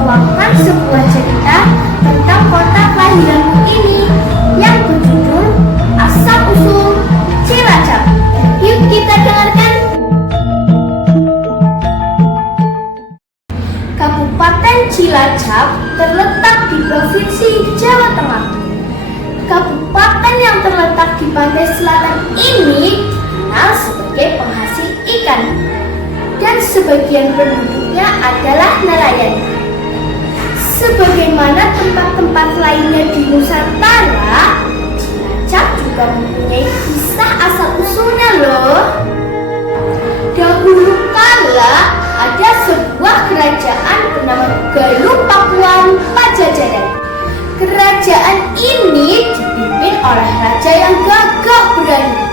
membawakan sebuah cerita tentang kota kelahiranku ini yang berjudul Asal-Usul Cilacap. Yuk kita dengarkan. Kabupaten Cilacap terletak di Provinsi Jawa Tengah. Kabupaten yang terletak di pantai selatan ini dikenal sebagai penghasil ikan dan sebagian penduduknya adalah nelayan. Sebagaimana tempat-tempat lainnya di Nusantara, Cilacap juga mempunyai kisah asal-usulnya loh. Dahulu kala ada sebuah kerajaan bernama Galuh Pakuan Pajajaran. Kerajaan ini dipimpin oleh raja yang gagah berani.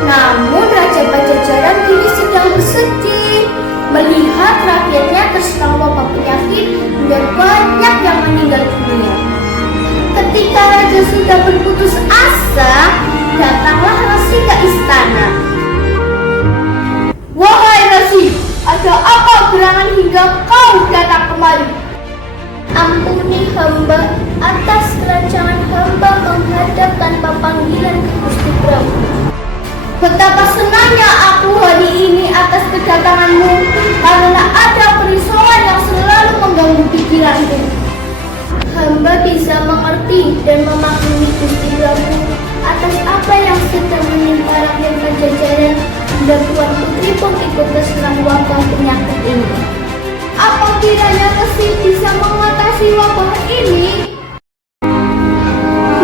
Namun Raja Pajajaran kini sedang bersedih melihat rakyatnya terserang wabah penyakit dan banyak yang meninggal dunia. Ketika raja sudah berputus asa, datanglah Resi ke istana. Wahai Resi, ada apa gerangan hingga kau datang kemari? Ampuni hamba atas kerancangan hamba menghadap tanpa panggilan ke Gusti Prabu. Betapa senangnya aku hari ini atas kedatanganmu, karena ada persoalan yang selalu mengganggu pikiranku. Hamba bisa mengerti dan memaklumi Gusti Prabu atas apa yang sedang menimpa rakyat Pajajaran dan Tuan Putri pun ikut terserang wabah penyakit ini. Apa kiranya Resi bisa mengatasi wabah ini?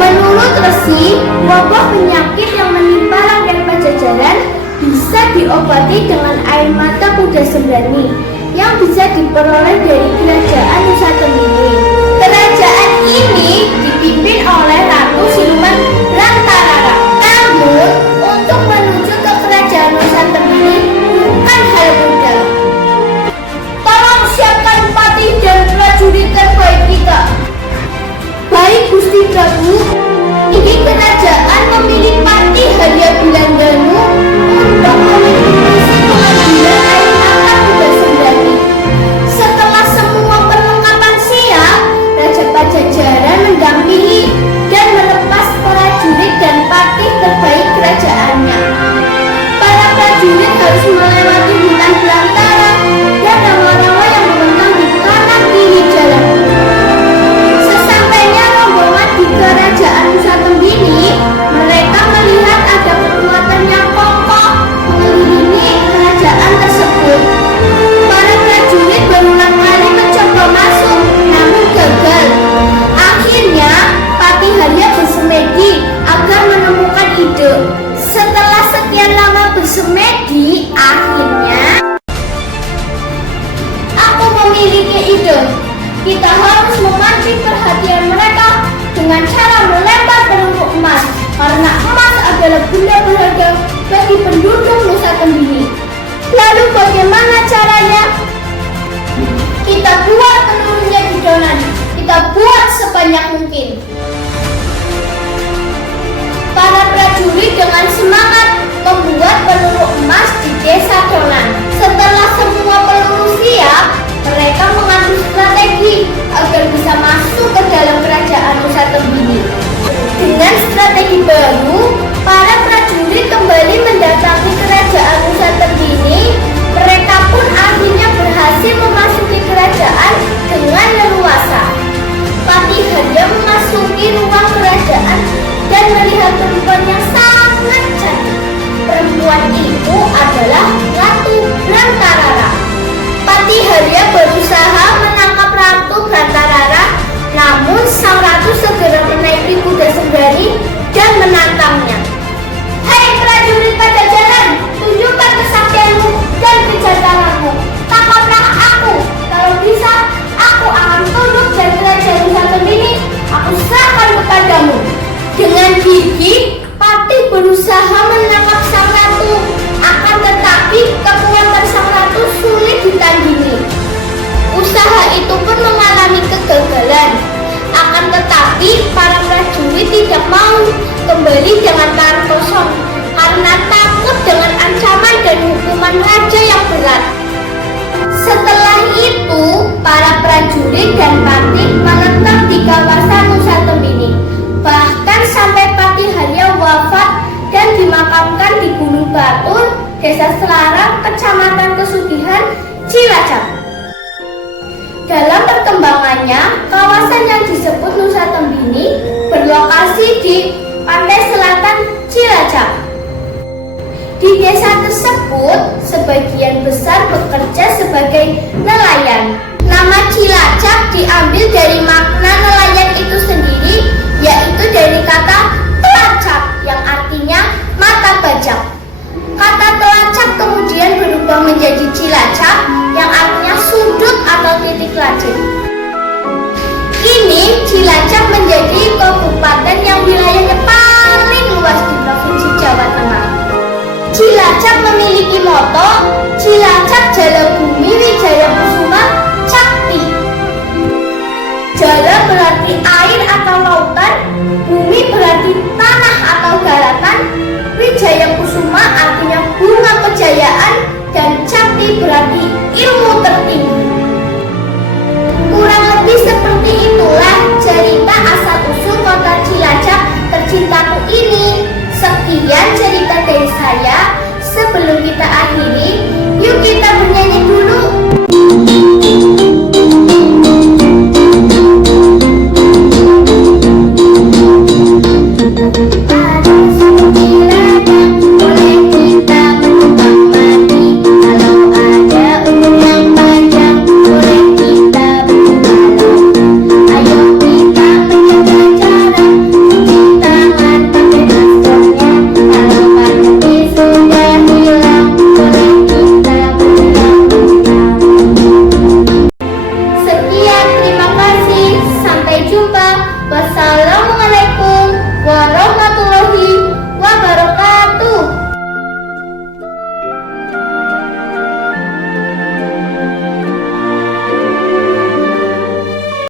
Menurut Resi, wabah penyakit yang menimpa rakyat Pajajaran bisa diobati dengan air mata kuda sembrani yang bisa diperoleh dari kerajaan Nusa Tembini. Kerajaan ini dipimpin oleh Ratu Siluman Rantarara. Namun, untuk menuju ke kerajaan Nusa Tembini bukan hal mudah. Tolong siapkan patih dan prajurit terbaik kita. Baik Gusti Prabu, ini kerajaan memilih Patih Harya Bilandanu untuk mengikuti pengambilan air mata kuda sembrani. Setelah semua perlengkapan siap, Raja Pajajaran mendampingi dan melepas prajurit dan patih terbaik kerajaannya. Para prajurit harus melewati hutan belantara dan rawa-rawa yang membentang di kanan kiri jalan. Sesampainya rombongan di kerajaan Nusa Tembini, mereka melihat ada kekuatan yang kokoh mengelilingi kerajaan tersebut. Para prajurit berulang kali mencoba masuk, namun gagal. Akhirnya, Patih Harya bersemedi agar menemukan ide. Setelah sekian lama bersemedi, akhirnya aku memiliki ide. Kita harus memancing perhatian mereka dengan cara melempar peluru emas, karena emas adalah benda berharga bagi penduduk Nusa Tembini. Lalu bagaimana caranya? Kita buat pelurunya di donan. Kita buat sebanyak mungkin. Para prajurit dengan semangat membuat peluru emas di desa Donan. Setelah semua peluru siap, mereka mengambil strategi agar bisa masuk ke dalam kerajaan Nusa Tembini. Dengan strategi baru, para prajurit kembali mendatangi kerajaan Nusa Tembini. Mereka pun akhirnya berhasil memasuki kerajaan dengan leluasa. Patih Harya memasuki ruang kerajaan dan melihat perempuan yang sangat cantik. Perempuan itu adalah Ratu Rantarara. Patih Harya berusaha menangkap Ratu Rantarara, namun sang ratu segera menaiki kuda sembrani dan menantangnya. Hei prajurit Pajajaran, tunjukkan kesaktianmu dan kejantanganmu. Tangkaplah aku. Kalau bisa, aku akan tunduk dan kerajaan Nusa Tembini aku serahkan kepadamu. Dengan gigih, Patih berusaha menangkap sang ratu. Akan tetapi kekuatan sang ratu sulit ditandingi. Usaha itu pun mengalami kegagalan. Akan tetapi para prajurit tidak mau kembali dengan tangan kosong karena takut dengan ancaman dan hukuman raja yang berat. Setelah itu, para prajurit Desa Selarang, Kecamatan Kesugihan, Cilacap. Dalam perkembangannya, kawasan yang disebut Nusa Tembini berlokasi di pantai selatan Cilacap. Di desa tersebut, sebagian besar bekerja sebagai nelayan. Nama Cilacap diambil dari makna nelayan itu sendiri, yaitu dari kata telacap yang artinya mata bajak. Kata telacap kemudian berubah menjadi Cilacap yang artinya sudut atau titik lacip. Kini Cilacap menjadi kabupaten yang wilayahnya paling luas di Provinsi Jawa Tengah. Cilacap memiliki moto Cilacap Jala Bumi Wijaya Kusuma Cakti. Jala berarti air atau lautan, bumi berarti tanah atau daratan, Wijaya Kusuma artinya bunga kejayaan, dan Cakti berarti ilmu tertinggi.